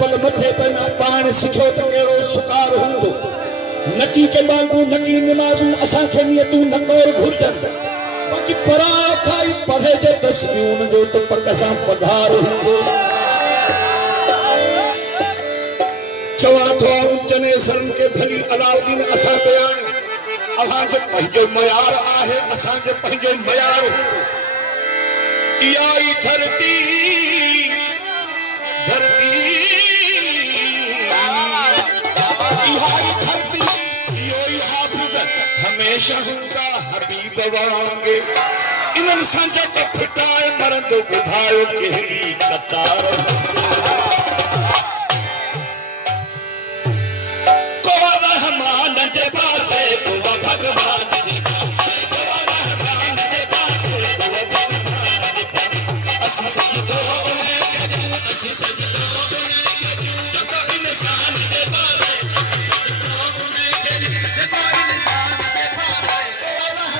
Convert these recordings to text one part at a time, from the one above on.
पग मथे पे ना पाण सिखो तो केड़ो सुकार हुंदो नकी के बांगू नकी नमाजू असा खे नियतू नकोर घुरजन बाकी परा खाई पढ़े जे तस्बीह जो तो पकसा पधार हुंदो चवा तो चने सरन के धनी अलाउद्दीन असा बयान अहां जे पंजो मयार आहे असा जे पंजो मयार हुंदो इयाई धरती धरती इहाई धरती योई हाफिज हमेशा हुंदा हबीब वांगे इनन संजा ते फिटाए मरंदो बुधायो केड़ी कतार को रहमान जे पासे को भगवान जे पासे को रहमान जे पासे को भगवान असी सजदो असी सजदो जब इंसान जे पासे असी सजदो जब इंसान जे पासे को रहमान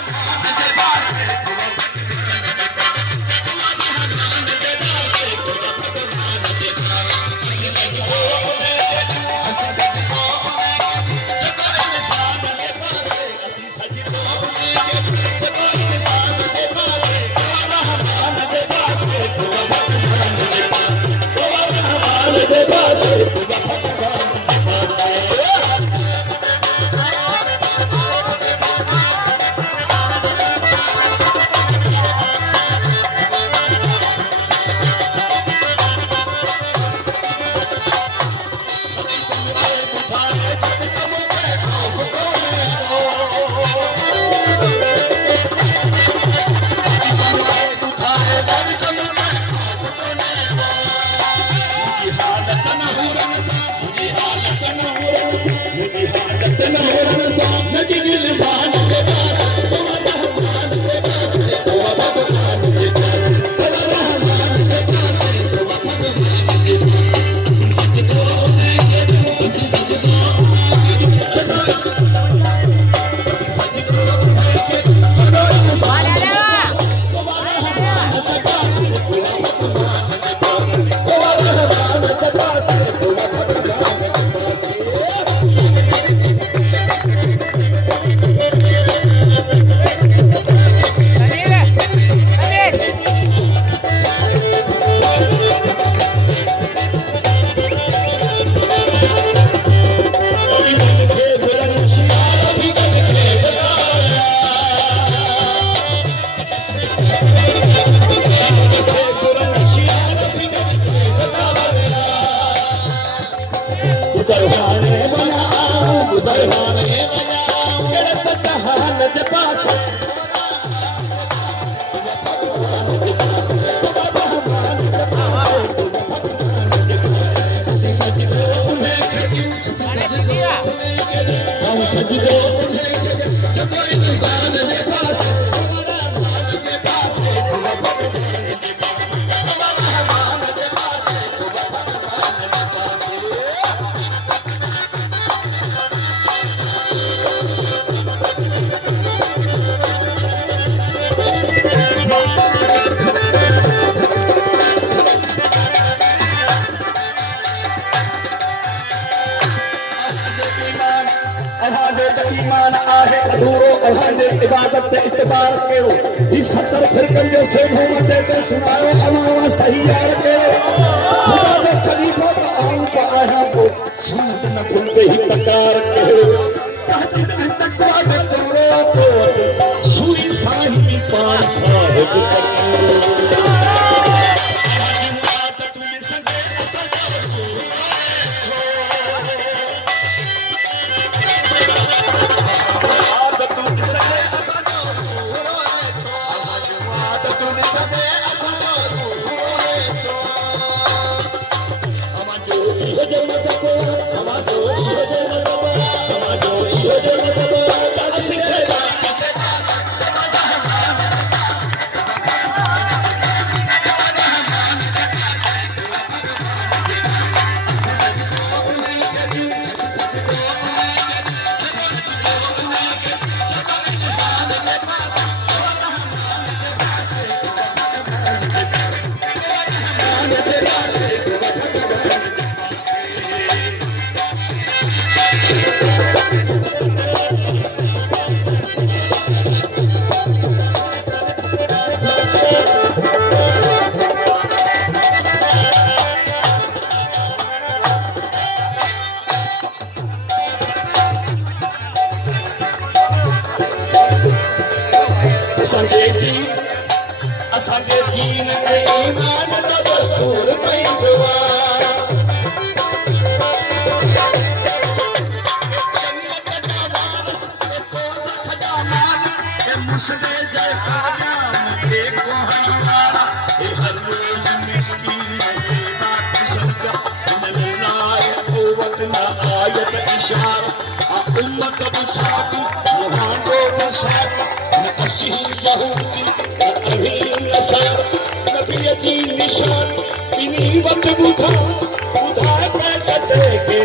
जे पासे को रहमान जे पासे को भगवान जे पासे असी सजदो असी सजदो जब इंसान जे पासे असी सजदो जब इंसान जे पासे को रहमान जे पासे को भगवान जे पासे दे पासे भगवान पासे इबादत इतबार केड़ो ई 70 फिरकन जो सेठो मथे ते सुनायो अलावा सही यार केड़ो खुदा जो खलीफा तो आऊं को आया को सुनत न खुलते ही तकार केड़ो कहते तकवा दे तोरो तो सुई साही पान साहिब तकरो असांजे दीन ऐं ईमान जो दस्तूर पंहिंजो उम्मत बसात मुहांडो बसात न असीं यहूदी न अहिल नसार नबी जी निशान इनी वक्त बुधा पे कते के